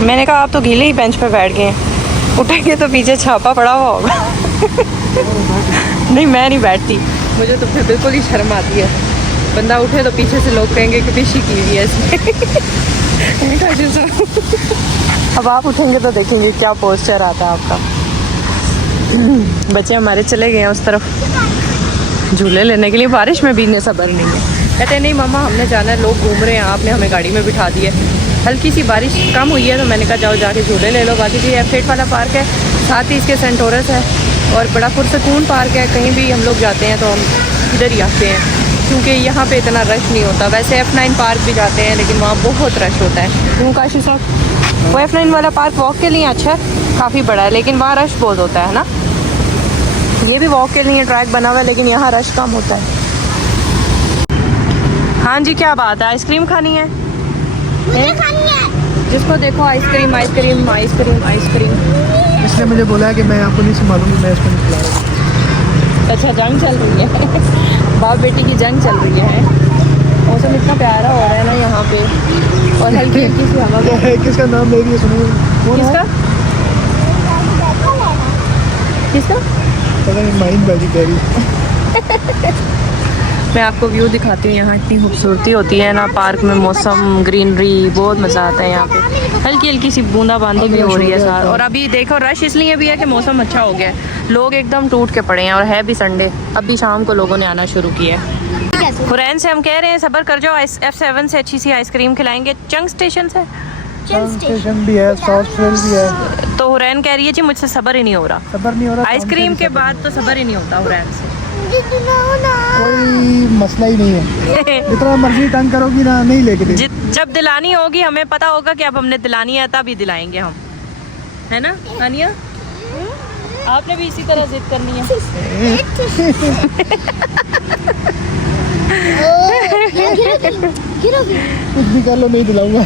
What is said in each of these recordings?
मैंने कहा आप तो गीले ही बेंच पे बैठ गए हैं, उठेंगे तो पीछे छापा पड़ा हुआ होगा। नहीं मैं नहीं बैठती, मुझे तो फिर बिल्कुल ही शर्म आती है। बंदा उठे तो पीछे से लोग कहेंगे कि पीछे की हुई है इसने। अब आप उठेंगे तो देखेंगे क्या पोस्चर आता है आपका। बच्चे हमारे चले गए हैं उस तरफ झूले लेने के लिए, बारिश में भी इन्हें सब्र नहीं है। कहते नहीं मामा हमने जाना है, लोग घूम रहे हैं, आपने हमें गाड़ी में बिठा दिया। हल्की सी बारिश कम हुई है तो मैंने कहा जाओ जाके झूले ले लो। बाकी जी F8 वाला पार्क है, साथ ही इसके सेंटोरस है और बड़ा पुरसकून पार्क है। कहीं भी हम लोग जाते हैं तो हम इधर ही आते हैं क्योंकि यहाँ पे इतना रश नहीं होता। वैसे F9 पार्क भी जाते हैं लेकिन वहाँ बहुत रश होता है। क्यों काशी साहब? वो F9 वाला पार्क वॉक के लिए अच्छा है, काफ़ी बड़ा है, लेकिन वहाँ रश बहुत होता है ना। ये भी वॉक के लिए ट्रैक बना हुआ है लेकिन यहाँ रश कम होता है। हाँ जी क्या बात है, आइसक्रीम खानी है? मुझे खानी है। जिसको देखो आइसक्रीम आइसक्रीम आइसक्रीम आइसक्रीम। इसने मुझे बोला है कि मैं आपको नहीं संभालूंगी, मैं इसको नहीं खिला रहा। अच्छा जंग चल रही है। बाप बेटी की जंग चल रही है। मौसम इतना प्यारा हो रहा है ना यहाँ पे और हल्की हल्की सी हवा भी है। किसका नाम ले रही है सुनो? किसका किसका? पता नहीं, माइन बाजी कह रही। मैं आपको व्यू दिखाती हूँ। यहाँ इतनी खूबसूरती होती है ना पार्क में, मौसम ग्रीनरी बहुत मज़ा आता है यहाँ पे। हल्की हल्की सी बूंदाबांदी भी हो रही है साथ। और अभी देखो रश इसलिए भी है कि मौसम अच्छा हो गया है, लोग एकदम टूट के पड़े हैं और है भी संडे। अभी शाम को लोगों ने आना शुरू किया है। हुरैन से हम कह रहे हैं सब्र कर जाओ, F7 से अच्छी सी आइसक्रीम खिलाएंगे। चंग स्टेशन से स्टेशन भी है, साउथ फील्ड भी है। तो हुरैन कह रही है जी मुझसे सब्र ही नहीं हो रहा। सब्र नहीं हो रहा आइसक्रीम के बाद तो सब्र ही नहीं होता हुरैन से। कोई मसला ही नहीं है। जितना मर्जी तंग करोगी ना, नहीं लेके दे। जब दिलानी होगी, हमें पता होगा कि अब हमने दिलानी है, तब ही दिलाएंगे हम, है ना तानिया? आपने भी इसी तरह जिद करनी है। कुछ भी कर लो, नहीं दिलाऊंगा।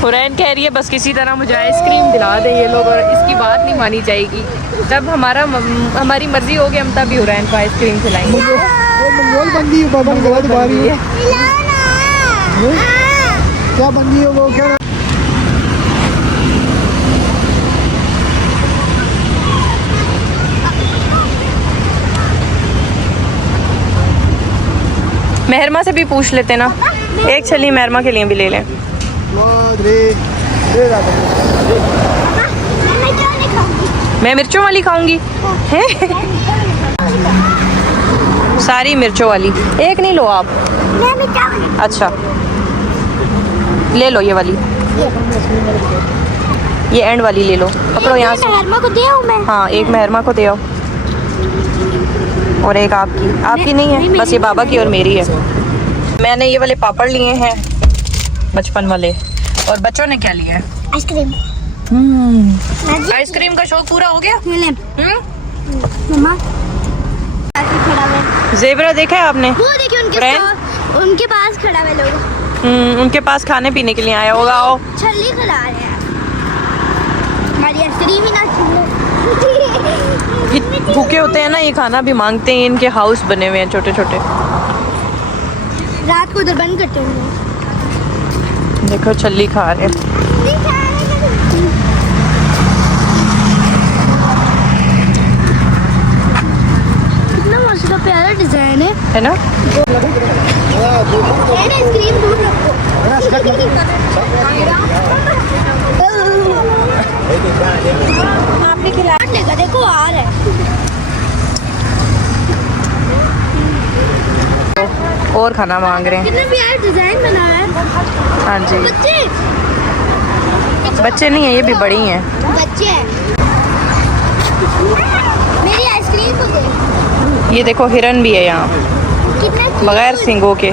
हुरैन कह रही है बस किसी तरह मुझे आइसक्रीम दिला दे ये लोग, और इसकी बात नहीं मानी जाएगी। जब हमारी मर्जी होगी हम तभी हुरैन को आइसक्रीम खिलाएंगे। वो मंगोल बंदी है, बाबा गला दबा रही है। क्या बंदी है वो? क्या मेहरमा से भी पूछ लेते ना, एक छली मेहरमा के लिए भी ले लें। मैं मिर्चों वाली खाऊंगी। सारी मिर्चों वाली, एक नहीं लो आप। अच्छा ले लो ये वाली, ये एंड वाली ले लो। पकड़ो यहाँ से। मेहरमा को दे आओ मैं। हाँ एक मेहरमा को दे आओ और एक आपकी नहीं है, बस ये बाबा की और मेरी है। मैंने ये वाले पापड़ लिए हैं बचपन वाले, और बच्चों ने क्या लिया है? आइसक्रीम। आइसक्रीम का शौक पूरा हो गया। मम्मा खड़ा है। ज़ेबरा देखा है आपने? वो देखिए उनके पास खड़ा है लोग। उनके पास खाने पीने के लिए आया होगा। आओ छल्ली खिला रहे हैं। हमारी आइसक्रीम ही ना छूलो। भूखे होते हैं ना, ये खाना भी मांगते हैं। इनके हाउस बने हुए हैं छोटे छोटे। रात को उधर बंद करते होंगे। देखो छल्ली खा रहे हैं। कितना मस्त प्यारा डिजाइन है ना? आइसक्रीम दूर रखो। आपने खिला लेगा, देखो आ रहा है। और खाना मांग रहे हैं। कितना प्यारा डिजाइन बना है। हाँ जी बच्चे नहीं है, ये भी बड़ी हैं। बच्चे हैं। मेरी आइसक्रीम को दे। ये देखो हिरन भी है यहाँ, कितना बगैर सींगों के।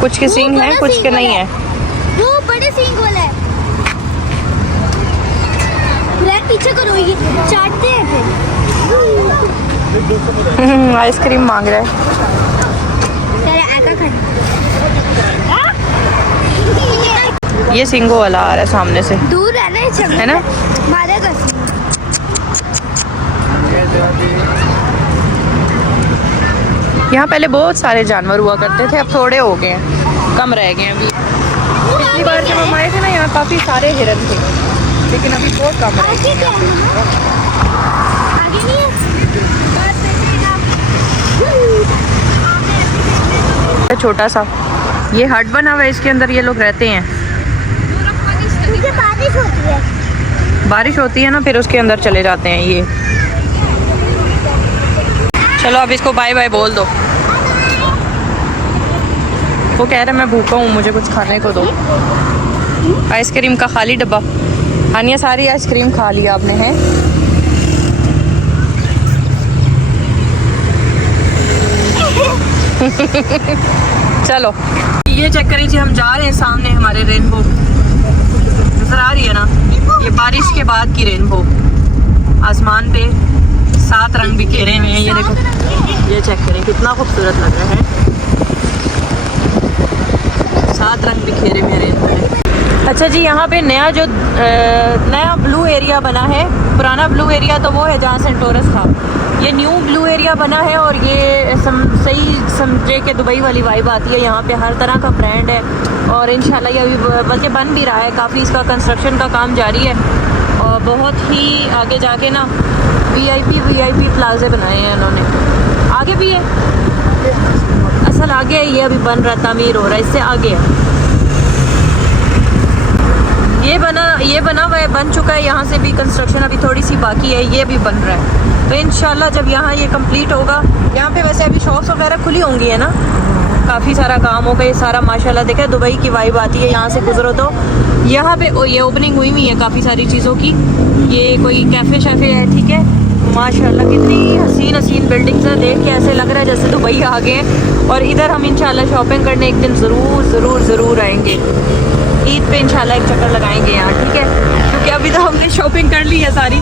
कुछ के सींग हैं, कुछ के नहीं है। वो बड़े सींग वाला है। ब्लैक पीछे करो, ये चाटते हैं फिर। आइसक्रीम मांग रहा है। ये सिंगो वाला आ रहा है सामने से। दूर है ना मारेगा। यहाँ पहले बहुत सारे जानवर हुआ करते थे, अब थोड़े हो गए हैं, कम रह गए हैं अभी। पिछली बार यहाँ काफ़ी सारे हिरन थे, लेकिन अभी बहुत कम है। आगे क्या है मम्मा? आगे नहीं है? छोटा सा ये हट बना हुआ है, इसके अंदर ये लोग रहते हैं। मुझे बारिश होती है। बारिश होती है ना, फिर उसके अंदर चले जाते हैं ये। चलो अब इसको बाय बाय बोल दो। वो कह रहा है मैं भूखा हूँ, मुझे कुछ खाने को दो। आइसक्रीम का खाली डब्बा। हानिया सारी आइसक्रीम खा लिया आपने है। चलो ये चेक करें जी, हम जा रहे हैं, सामने हमारे रेनबो नजर आ रही है ना, ये बारिश के बाद की रेनबो। आसमान पे 7 रंग बिखेरे हुए हैं, ये देखो, ये चेक करें कितना खूबसूरत लग रहा है। 7 रंग बिखेरे हुए रेनबो में। अच्छा जी, यहाँ पे नया जो नया ब्लू एरिया बना है, पुराना ब्लू एरिया तो वो है जहाँ सेंटोरस था, ये न्यू ब्लू एरिया बना है। और ये सही समझे कि दुबई वाली वाइब आती है। यहाँ पे हर तरह का ब्रांड है और इंशाल्लाह ये अभी बल्कि बन भी रहा है, काफ़ी इसका कंस्ट्रक्शन का काम जारी है। और बहुत ही आगे जाके ना वीआईपी प्लाजे बनाए हैं इन्होंने। आगे भी है, असल आगे है, ये अभी बन रहा है, तामीर हो रहा है, इससे आगे है। ये बना हुआ है, बन चुका है। यहाँ से भी कंस्ट्रक्शन अभी थोड़ी सी बाकी है, ये भी बन रहा है। तो इंशाल्लाह जब यहाँ ये कंप्लीट होगा, यहाँ पे वैसे अभी शॉप्स वगैरह खुली होंगी है ना, काफ़ी सारा काम होगा। ये सारा माशाल्लाह देखा, दुबई की वाइब आती है यहाँ से गुजरो तो। यहाँ पे ये ओपनिंग हुई है काफ़ी सारी चीज़ों की। ये कोई कैफ़े शैफ़े है, ठीक है, माशाल्लाह कितनी हसीन बिल्डिंग्स है, देख के ऐसे लग रहा है जैसे दुबई आ गए। और इधर हम इंशाल्लाह शॉपिंग करने एक दिन ज़रूर आएंगे। ईद पे इंशाल्लाह एक चक्कर लगाएंगे यहाँ, ठीक है, क्योंकि अभी तो हमने शॉपिंग कर ली है सारी।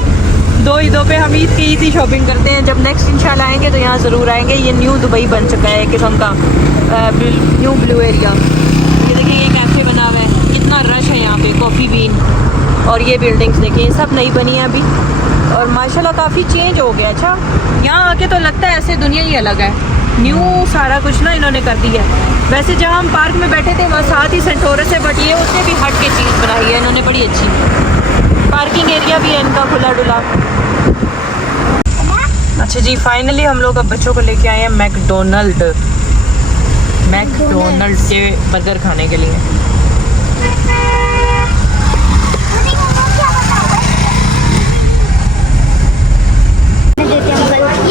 2 ईदों पे हम ईद की शॉपिंग करते हैं। जब नेक्स्ट इंशाल्लाह आएंगे तो यहाँ ज़रूर आएंगे। ये न्यू दुबई बन चुका है किस्म का, न्यू ब्लू एरिया। ये देखिए, ये कैफ़े बना हुआ है, कितना रश है यहाँ पे, कॉफ़ी बीन। और ये बिल्डिंग्स देखिए, सब नई बनी है अभी और माशाल्लाह काफ़ी चेंज हो गया। अच्छा, यहाँ आके तो लगता है ऐसे दुनिया ही अलग है, न्यू सारा कुछ ना इन्होंने कर दिया है। वैसे जहाँ हम पार्क में बैठे थे वहाँ साथ ही सेंटोरस है, बट ये उससे भी हट के चीज़ बनाई है इन्होंने, बड़ी अच्छी। पार्किंग एरिया भी है इनका खुला डुला। अच्छा जी, फाइनली हम लोग अब बच्चों को लेके आए हैं मैकडोनल्ड के बर्गर खाने के लिए।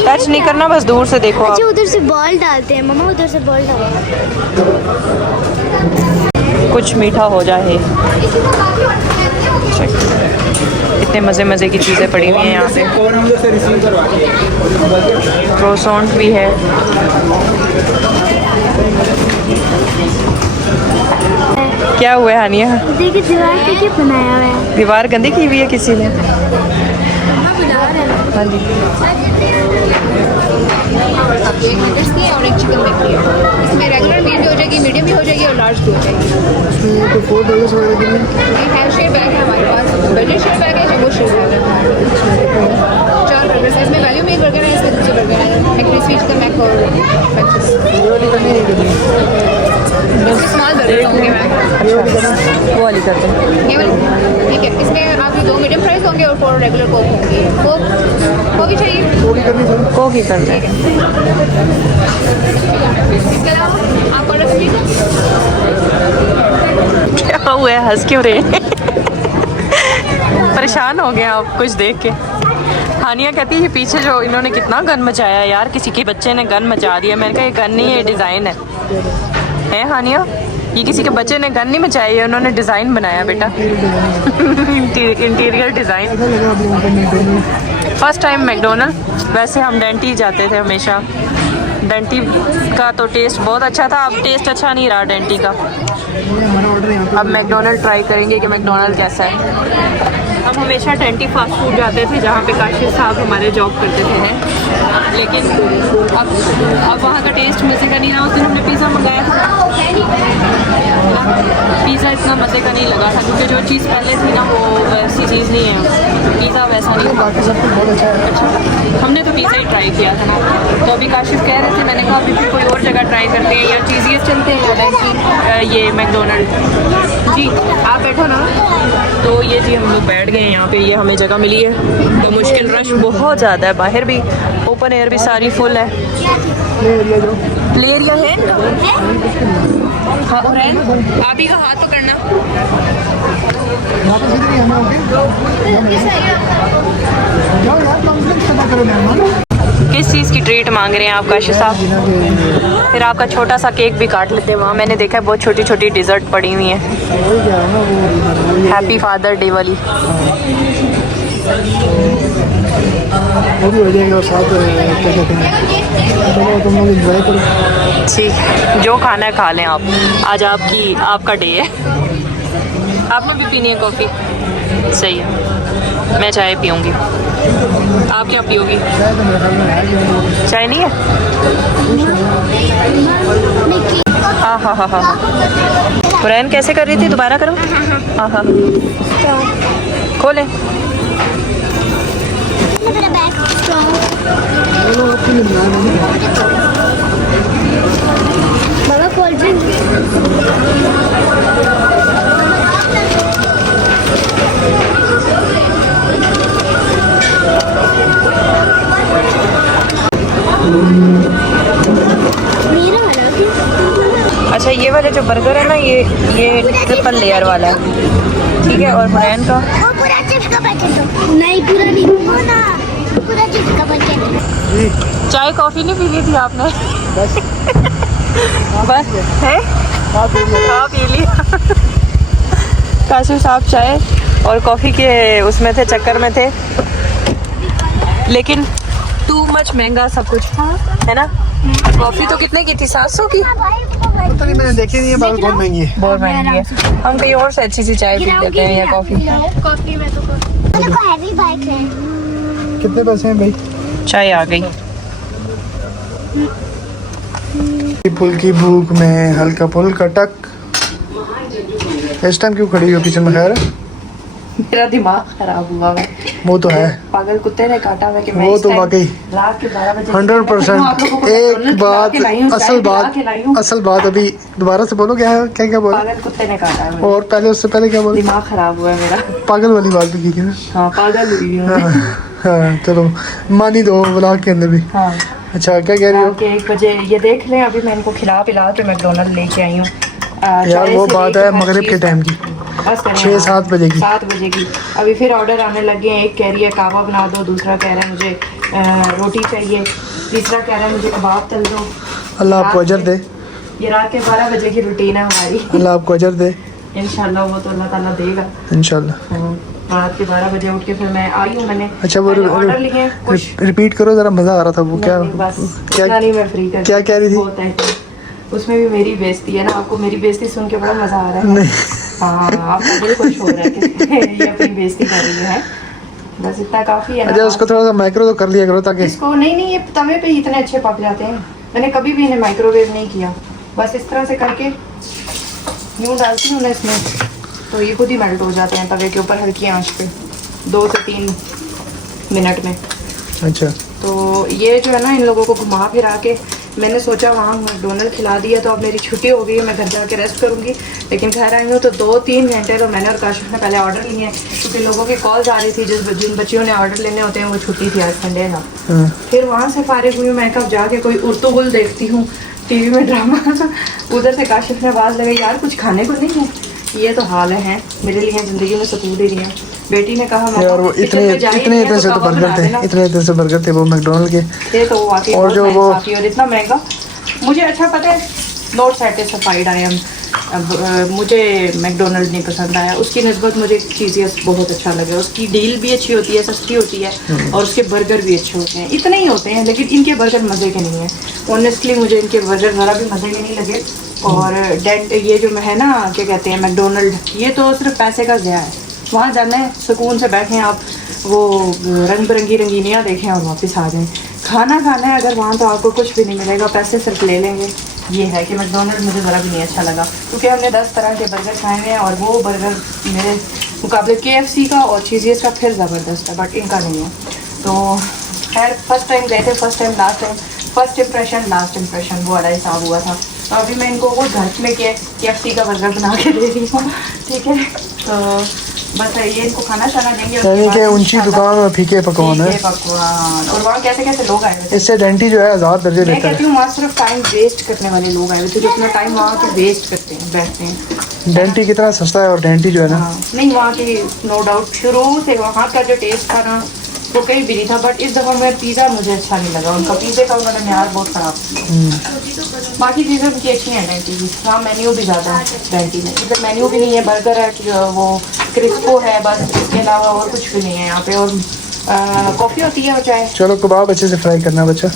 टच नहीं करना, बस दूर से देखो आप। अच्छा, उधर से बॉल डालते हैं मम्मा, उधर से बॉल डालते हैं। कुछ मीठा हो जाए। इतने मज़े की चीज़ें पड़ी हुई हैं यहाँ पे। क्रोसॉन्ट भी है। क्या हुआ है हानिया? देखिए दीवार पे क्या बनाया हुआ है। दीवार गंदी की हुई है किसी ने। हाँ जी, और एक चिकन देखिए, इसमें रेगुलर मील भी हो जाएगी, मीडियम भी हो जाएगी और लार्ज भी हो जाएगी। इसमें तो 4 बर्गर्स वगैरह के लिए ये हैव शेयर बैग है हमारे पास, वेज शेयर बैग है, जम्बो शेयर बैग है। 4 बर्गर्स, इसमें वैल्यू मील बर्गर है, इसमें दूसरे बर्गर है, एक क्रिस्पी चिकन मैक और पंचेस। स्मॉल बर्गर होंगे मैम, वो वाली कर दो। ये वाली, ठीक है। इसमें आपके 2 मीडियम प्राइस होंगे और 4 रेगुलर कोक होंगे। कोक भी चाहिए, कोक ही कर दें। इसके अलावा आप ऑर्डर करिए। क्या हुआ है, हंस क्यों रहे? परेशान हो गए आप कुछ देख के। हानिया कहती है पीछे जो इन्होंने कितना गन मचाया है यार, किसी के बच्चे ने गन मचा दिया। मैंने कहा ये गन नहीं है, ये डिज़ाइन है हानिया, ये किसी के बच्चे ने गन नहीं मचाई है, उन्होंने डिज़ाइन बनाया बेटा। Interior design. First time McDonald. वैसे हम डेंटी जाते थे हमेशा, डेंटी का तो टेस्ट बहुत अच्छा था, अब टेस्ट अच्छा नहीं रहा डेंटी का। अब मैकडोनल्ड ट्राई करेंगे कि मैकडोनल्ड कैसा है। हम हमेशा डेंटी फास्ट फूड जाते थे जहाँ पे काशिफ साहब हमारे जॉब करते थे हैं, लेकिन अब वहाँ का टेस्ट मज़े का नहीं रहा। उस दिन हमने पिज़्ज़ा मंगाया था, पिज़्ज़ा इतना मज़े का नहीं लगा था, क्योंकि जो चीज़ पहले थी ना वो वैसी चीज़ नहीं है, पिज़्ज़ा वैसा नहीं था। बाकी सब कुछ बहुत अच्छा है। अच्छा, हमने तो पिज़्ज़ा ही ट्राई किया था ना, तो अभी काशिफ कह रहे थे, मैंने कहा अभी फिर कोई और जगह ट्राई करते हैं या चीज़ ये चलते हैं ये मैकडोनल्ड। जी आप बैठो ना। तो ये जी हम लोग बैठ गए हैं यहाँ पे, ये हमें जगह मिली है। तो मुश्किल रश बहुत ज़्यादा है, बाहर भी ओपन एयर भी सारी फुल है। प्ले एरिया है हाँ, आप ही का हाथ पकड़ना। किस चीज़ की ट्रीट मांग रहे हैं आप काशिफ साहब? फिर आपका छोटा सा केक भी काट लेते हैं। वहाँ मैंने देखा है बहुत छोटी छोटी डिज़र्ट पड़ी हुई हैं, हैप्पी फादर डे वाली। वो भी हो जाएगा और साथ क्या कहते हैं, चलो तुम लोग एंजॉय करो। ठीक, जो खाना है खा लें आप, आज आपका डे है। आपने भी पीनी है कॉफ़ी? सही है, मैं चाय पीऊँगी। आप क्या पियोगी? चाय नहीं है? हाँ हाँ हाँ हाँ। हुरैन कैसे कर रही थी, दोबारा करो। हाँ हाँ खोलें। बाबा कोल्ड ड्रिंक अच्छा ये वाले जो बर्गर है ना, ये ट्रिपल लेयर वाला है, ठीक है। और हुरैन का वो पूरा चिप्स का पैकेट दो। नहीं पूरा नहीं, वो ना पूरा चिप्स का पैकेट। चाय कॉफ़ी नहीं पी ली थी आपने? बस है, हाँ पी ली। काशिफ साहब चाय और कॉफ़ी के उसमें थे, चक्कर में थे, लेकिन टू मच महंगा सब कुछ है ना। कॉफ़ी तो कितने की थी? 700 की? पता नहीं, मैंने देखी नहीं है, बहुत महंगी है। बहुत महंगी है। हम कहीं और से अच्छी सी चाय पी लेते हैं या कॉफ़ी। कॉफी में तो देखो हैवी बाइक है। कितने पैसे हैं भाई? चाय आ गई। पुल की भूख में हल्का फुल्का टक। इस टाइम क्यों खड़ी हो किचन में? खैर मेरा दिमाग खराब हुआ है। वो तो है, पागल कुत्ते ने काटा हुआ कि मैं वो इस तो टाइम वाकई रात के 12 बजे 100%। एक बात, असल बात अभी दोबारा से बोलो, क्या है, क्या क्या बोला? पागल कुत्ते ने काटा है। और पहले, उससे पहले क्या बोला? दिमाग खराब हुआ है मेरा। पागल वाली बात भी की थी ना। हाँ पागल हुई हूँ। हाँ चलो मान ही दो, व्लॉग के अंदर भी। हाँ अच्छा क्या कह रही हो? रात के 1 बजे ये देख लें, अभी मैं इनको खिला पिला के मैकडोनल्ड लेके आई हूँ। यार वो बात है मगरिब के टाइम की, 6-7 बजे की। 7 बजे की। अभी फिर ऑर्डर आने लगे हैं। एक कह रही है कावा बना दो, दूसरा कह रहा है मुझे रोटी चाहिए, तीसरा कह रहा है मुझे कबाब तल दो। अल्लाह आपको अजर दे। ये रात के 12 बजे की रूटीन है हमारी। अल्लाह आपको अजर दे इंशाल्लाह, वो तो अल्लाह ताला देगा इंशाल्लाह। रात के 12 बजे उठ के फिर मैं आई हूँ। मैंने अच्छा वो ऑर्डर लिए कुछ। रिपीट करो जरा, मज़ा आ रहा था वो। क्या बस क्या इतना नहीं, मैं फ्री कर क्या कह रही थी? बहुत है। उसमें भी मेरी बेइज्जती है ना, आपको मेरी बेइज्जती सुन के बड़ा मजा आ रहा है। नहीं हाँ आप बड़े खुश हो रहे हैं कि ये अपनी बेइज्जती कर रही है। बस इतना काफी है ना। अच्छा उसको थोड़ा सा माइक्रो तो कर लिया करो ताकि इसको नहीं, ये तवे पे इतने अच्छे पक जाते हैं। मैंने कभी भी इन्हें माइक्रोवेव नहीं किया, बस इस तरह से करके यूँ डालती हूँ ना इसमें, तो ये खुद ही मेल्ट हो जाते हैं तवे के ऊपर हल्की आंच पे 2 से 3 मिनट में। अच्छा तो ये जो है ना, इन लोगों को घुमा फिरा के मैंने सोचा वहाँ मैकडोनल्ड खिला दिया तो अब मेरी छुट्टी हो गई है, मैं घर जाके रेस्ट करूँगी। लेकिन घर आई हूँ तो 2-3 घंटे तो मैंने और काशिफ ने पहले ऑर्डर लिए हैं, क्योंकि लोगों की कॉल्स आ रही थी। जिन बच्चियों ने ऑर्डर लेने होते हैं वो छुट्टी थी, आज संडे था। फिर वहाँ से फारिग हुई, मैं कब जाके कोई उर्दू गुल देखती हूँ टीवी में ड्रामा। उधर से काशिफ ने आवाज़ लगाई, यार कुछ खाने को नहीं है। ये तो हाल है मेरे लिए, ज़िंदगी में सुकून ही नहीं है। बेटी ने कहा यार वो इतने से तो बर्गर थे, इतने से बर्गर थे वो मैकडोनल्ड के। तो वो वाकई और जो वो और इतना महंगा, मुझे अच्छा पता है नॉट सेटिस्फाइड आई एम। मुझे मैकडोनल्ड नहीं पसंद आया, उसकी निस्बत मुझे चीज़ियस बहुत अच्छा लगा। उसकी डील भी अच्छी होती है, सस्ती होती है, और उसके बर्गर भी अच्छे होते हैं। इतने ही होते हैं लेकिन इनके बर्गर मज़े के नहीं हैं। ऑनेस्टली मुझे इनके बर्गर ज़रा भी मज़े के नहीं लगे। और डेंट ये जो है ना, क्या कहते हैं मैकडोनल्ड, ये तो सिर्फ पैसे का ज़िया है। वहाँ जाना है, सुकून से बैठें आप, वो रंग बिरंगी रंगीनियाँ देखें और वापस आ जाएं। खाना खाना है अगर वहाँ तो आपको कुछ भी नहीं मिलेगा, पैसे सिर्फ ले लेंगे। ये है कि मैकडोनल्ड मुझे ज़रा भी नहीं अच्छा लगा, क्योंकि हमने 10 तरह के बर्गर खाए हुए हैं और वो बर्गर मेरे मुकाबले KFC का और चीज़ियस का फिर ज़बरदस्त है, बट इनका नहीं है। तो खैर फर्स्ट टाइम गए थे, first time last time, first impression last impression, वो वाला हिसाब हुआ था। तो अभी मैं इनको वो घर में KFC का बर्गर बना के दे रही हूँ, ठीक है। तो बस ये इनको खाना शाना देंगे यानी कि ऊंची दुकान और फीके पकवान है। पकवान। और वहाँ कैसे कैसे लोग आए हुए थे। इससे डेंटी जो है 1000 दर्जे मैं बेहतर कहती है। हूँ वहाँ सिर्फ टाइम वेस्ट करने वाले लोग आए हुए थे जो अपना टाइम वहाँ पे वेस्ट करते हैं, बैठते हैं। डेंटी कितना सस्ता है और डेंटी जो है ना, हाँ नहीं वहाँ की नो डाउट शुरू से वहाँ का जो टेस्ट था ना वो कहीं भी नहीं था। बट इस दफ़ा मैं पिज़्ज़ा मुझे अच्छा नहीं लगा उनका, पिज़्ज़े का उन्होंने म्यार बहुत ख़राब किया। बाकी चीज़ें उनकी अच्छी हैं डेंटी की। वहाँ मेन्यू भी ज़्यादा है डेंटी में, इधर मेन्यू भी नहीं है, बर्गर है कि वो क्रिस्पो है बस, इसके अलावा और कुछ भी नहीं है यहाँ पे। और कॉफ़ी होती है और चाय। चलो कबाब अच्छे से फ्राई करना बच्चा।